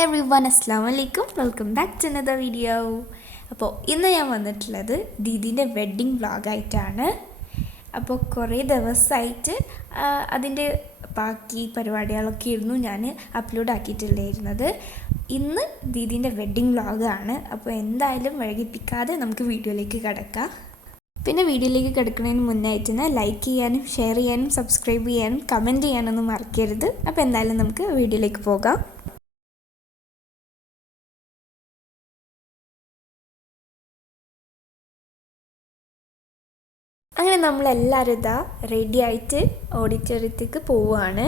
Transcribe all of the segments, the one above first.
Hello every one, അസ്സാം വലൈക്കും. Welcome back to another video. അപ്പോൾ ഇന്ന് ഞാൻ വന്നിട്ടുള്ളത് ദീദീൻ്റെ വെഡ്ഡിങ് വ്ളോഗായിട്ടാണ്. അപ്പോൾ കുറേ ദിവസമായിട്ട് അതിൻ്റെ ബാക്കി പരിപാടികളൊക്കെ ആയിരുന്നു ഞാൻ അപ്ലോഡ് ആക്കിയിട്ടുണ്ടായിരുന്നത്. ഇന്ന് ദീദീൻ്റെ വെഡ്ഡിങ് വ്ളോഗാണ്. അപ്പോൾ എന്തായാലും വൈകിപ്പിക്കാതെ നമുക്ക് വീഡിയോയിലേക്ക് കിടക്കാം. പിന്നെ വീഡിയോയിലേക്ക് കിടക്കുന്നതിന് മുന്നായിട്ട് തന്നെ ലൈക്ക് ചെയ്യാനും ഷെയർ ചെയ്യാനും സബ്സ്ക്രൈബ് ചെയ്യാനും കമൻറ്റ് ചെയ്യാനൊന്നും മറക്കരുത്. അപ്പോൾ എന്തായാലും നമുക്ക് വീഡിയോയിലേക്ക് പോകാം. അങ്ങനെ നമ്മളെല്ലാവരും ഇതാ റെഡി ആയിട്ട് ഓഡിറ്റോറിയത്തേക്ക് പോവുകയാണ്.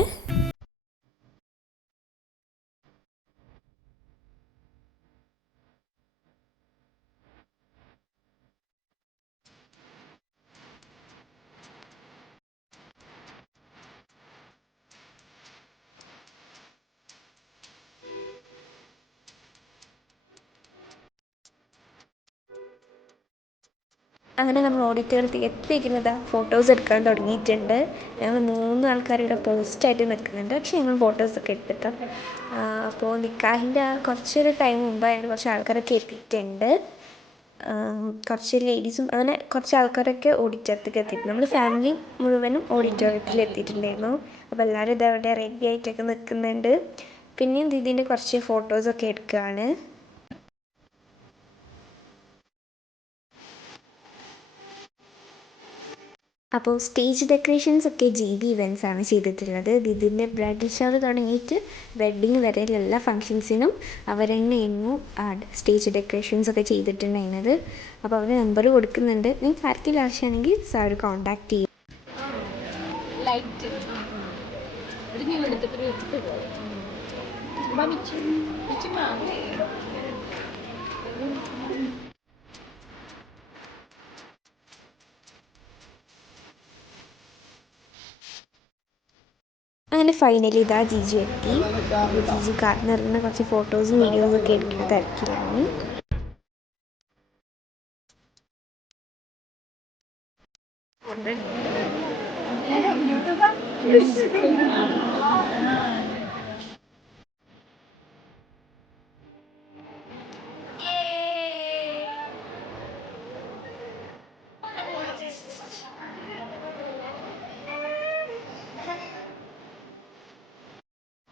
അങ്ങനെ നമ്മൾ ഓഡിറ്റോറിയത്തിൽ എത്തിയിരിക്കുന്നത് ഫോട്ടോസ് എടുക്കാൻ തുടങ്ങിയിട്ടുണ്ട്. ഞങ്ങൾ 3 ആൾക്കാരുടെ പോസ്റ്റായിട്ട് നിൽക്കുന്നുണ്ട്. പക്ഷേ ഞങ്ങൾ ഫോട്ടോസൊക്കെ എടുത്തിട്ടാണ്. അപ്പോൾ നിക്കാഹിൻ്റെ കുറച്ചൊരു ടൈം മുമ്പായിട്ട് കുറച്ച് ആൾക്കാരൊക്കെ എത്തിയിട്ടുണ്ട്. കുറച്ച് ലേഡീസും അങ്ങനെ കുറച്ച് ആൾക്കാരൊക്കെ ഓഡിറ്റോറിയത്തേക്ക് എത്തിയിട്ടുണ്ട്. നമ്മൾ ഫാമിലി മുഴുവനും ഓഡിറ്റോറിയത്തിൽ എത്തിയിട്ടുണ്ടായിരുന്നു. അപ്പോൾ എല്ലാവരും ഇതവിടെ റെഡി ആയിട്ടൊക്കെ നിൽക്കുന്നുണ്ട്. പിന്നെയും ദീദീൻ്റെ കുറച്ച് ഫോട്ടോസൊക്കെ എടുക്കുകയാണ്. അപ്പോൾ സ്റ്റേജ് ഡെക്കറേഷൻസ് ഒക്കെ GB ഇവൻറ്റ്സ് ആണ് ചെയ്തിട്ടുള്ളത്. ഇതിൻ്റെ ബ്രൈഡൽ ഷവർ തുടങ്ങിയിട്ട് വെഡ്ഡിങ് വരെയുള്ള എല്ലാ ഫങ്ഷൻസിനും അവർ തന്നെയായിരുന്നു സ്റ്റേജ് ഡെക്കറേഷൻസ് ഒക്കെ ചെയ്തിട്ടുണ്ടായിരുന്നത്. അപ്പോൾ അവർ നമ്പർ കൊടുക്കുന്നുണ്ട്. നിങ്ങൾക്ക് ആർക്കെങ്കിലും ആവശ്യമാണെങ്കിൽ സാർ കോൺടാക്ട് ചെയ്യും. അങ്ങനെ ഫൈനലി ഇതാ ജിജി എത്തി. ജിജി കാർന്നറിന് കുറച്ച് ഫോട്ടോസും വീഡിയോസും ഒക്കെ എടുക്കുന്ന തിരക്കിലാണ്.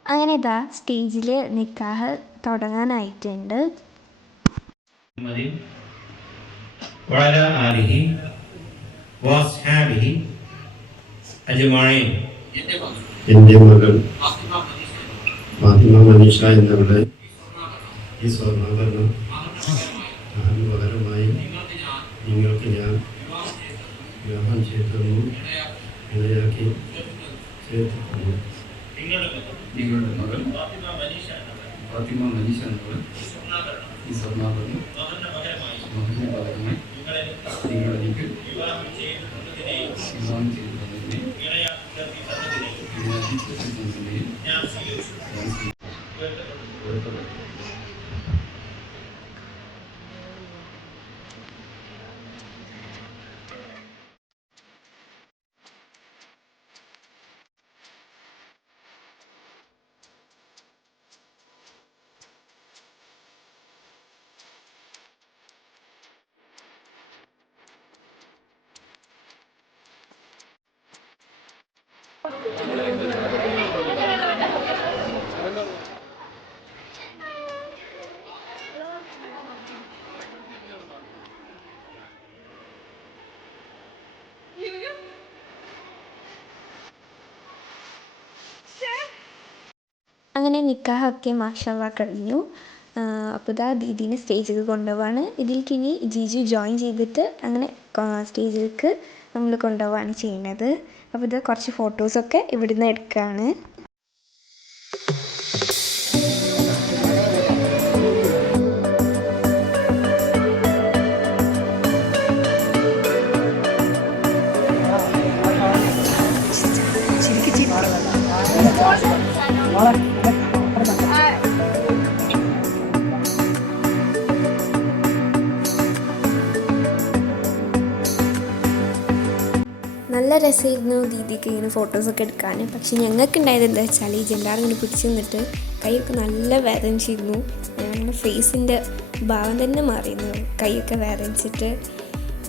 അങ്ങനെ ഇതാ സ്റ്റേജിൽ നിക്കാഹ് തുടങ്ങാനായിട്ടുണ്ട്. എൻ്റെ മകൾ ഫാത്തിമ മനീഷ എന്നവരുടെ ഈ സ്വർണ്ണാഭരണം പകരമായി നിങ്ങൾക്ക് ഞാൻ വിവാഹം ചെയ്തു ഇണയാക്കി ചേർത്തിട്ടുണ്ട്. നിങ്ങളുടെ മകൾ ഫാത്തിമ മനീഷ എന്നവർ ഈ സ്വർണ്ണാഭരണം മകന് പകരമായി നിങ്ങൾ എനിക്ക് വിവാഹം ചെയ്തു തന്നതിനെ ഞാൻ അങ്ങനെ നിക്കാഹൊക്കെ മാഷാഅല്ലാഹ് കഴിഞ്ഞു. അപ്പോൾ ഇതാ ദീദീനെ സ്റ്റേജിലേക്ക് കൊണ്ടുപോവാണ്. ഇതിലേക്ക് ഇനി ജിജു ജോയിൻ ചെയ്തിട്ട് അങ്ങനെ സ്റ്റേജിലേക്ക് നമ്മൾ കൊണ്ടുപോവാണ് ചെയ്യുന്നത്. അപ്പോൾ ഇത് കുറച്ച് ഫോട്ടോസൊക്കെ ഇവിടുന്ന് എടുക്കുകയാണ്. നല്ല നല്ല രസമായിരുന്നു ദീദിക്ക് ഇങ്ങനെ ഫോട്ടോസൊക്കെ എടുക്കാൻ. പക്ഷെ ഞങ്ങൾക്ക് ഉണ്ടായത് എന്താ വെച്ചാൽ ഈ ജെൻഡാർ ഇങ്ങനെ പിടിച്ച് നിന്നിട്ട് കൈയൊക്കെ നല്ല വേദനിച്ചിരുന്നു. ഞങ്ങളുടെ ഫേസിൻ്റെ ഭാവം തന്നെ മാറിയിരുന്നു, കൈയൊക്കെ വേദനിച്ചിട്ട്.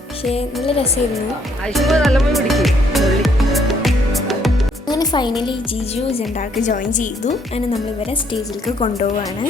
പക്ഷേ നല്ല രസമായിരുന്നു. അങ്ങനെ ഫൈനലി ജിജു ജെൻഡാർക്ക് ജോയിൻ ചെയ്തു. അങ്ങനെ നമ്മളിവരെ സ്റ്റേജിലേക്ക് കൊണ്ടുപോവാണ്.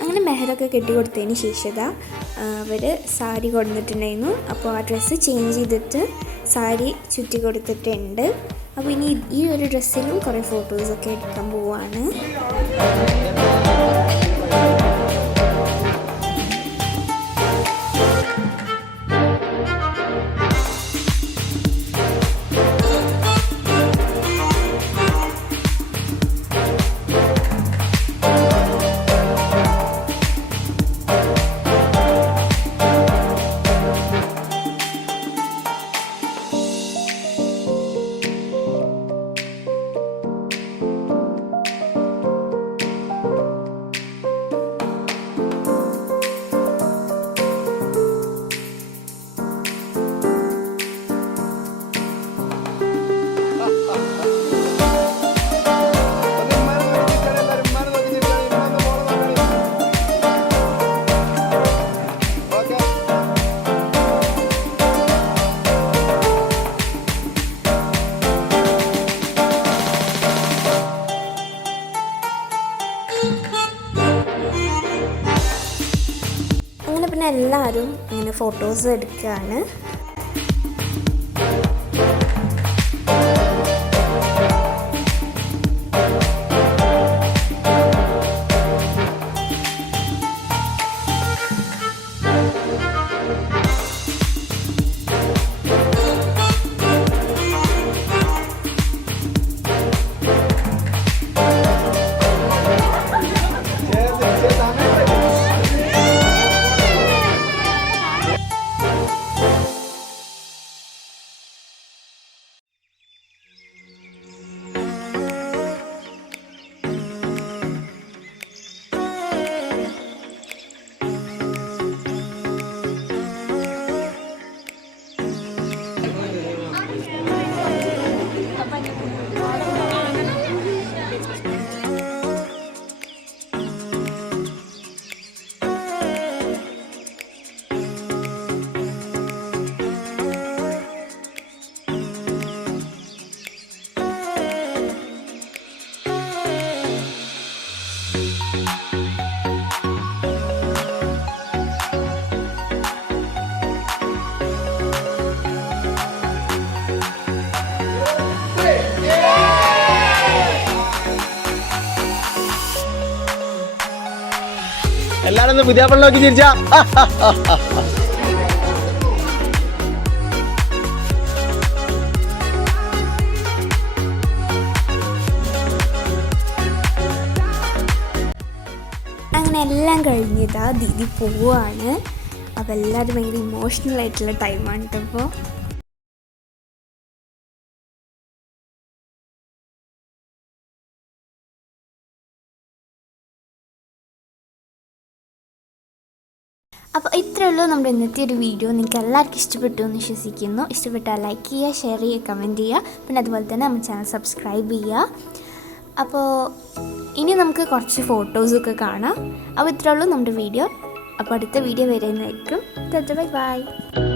അങ്ങനെ മെഹറൊക്കെ കെട്ടിക്കൊടുത്തതിന് ശേഷം അവർ സാരി കൊടുത്തിട്ടുണ്ടായിരുന്നു. അപ്പോൾ ആ ഡ്രസ്സ് ചേഞ്ച് ചെയ്തിട്ട് സാരി ചുറ്റി കൊടുത്തിട്ടുണ്ട്. അപ്പോൾ ഇനി ഈ ഒരു ഡ്രസ്സിലും കുറേ ഫോട്ടോസൊക്കെ എടുക്കാൻ പോവാണ്. പിന്നെ എല്ലാവരും ഇങ്ങനെ ഫോട്ടോസ് എടുക്കുകയാണ്. എല്ലാരും ഒന്ന് പുതിയ നോക്കി ചിരിച്ചാ. അങ്ങനെ എല്ലാം കഴിഞ്ഞിട്ടാ ദീദി പോവുകയാണ്. അപ്പോൾ എല്ലാവരും ഭയങ്കര ഇമോഷണൽ ആയിട്ടുള്ള ടൈമാണ് ഇപ്പോൾ. അപ്പോൾ ഇത്രയേ ഉള്ളൂ നമ്മുടെ ഇന്നത്തെ ഒരു വീഡിയോ. നിങ്ങൾക്ക് എല്ലാവർക്കും ഇഷ്ടപ്പെട്ടു എന്ന് വിശ്വസിക്കുന്നു. ഇഷ്ടപ്പെട്ടാൽ ലൈക്ക് ചെയ്യുക, ഷെയർ ചെയ്യുക, കമൻറ്റ് ചെയ്യുക. പിന്നെ അതുപോലെ തന്നെ നമ്മുടെ ചാനൽ സബ്സ്ക്രൈബ് ചെയ്യുക. അപ്പോൾ ഇനി നമുക്ക് കുറച്ച് ഫോട്ടോസൊക്കെ കാണാം. അപ്പോൾ ഇത്രയേ ഉള്ളൂ നമ്മുടെ വീഡിയോ. അപ്പോൾ അടുത്ത വീഡിയോ വരുന്നതായിരിക്കും. Bye bye.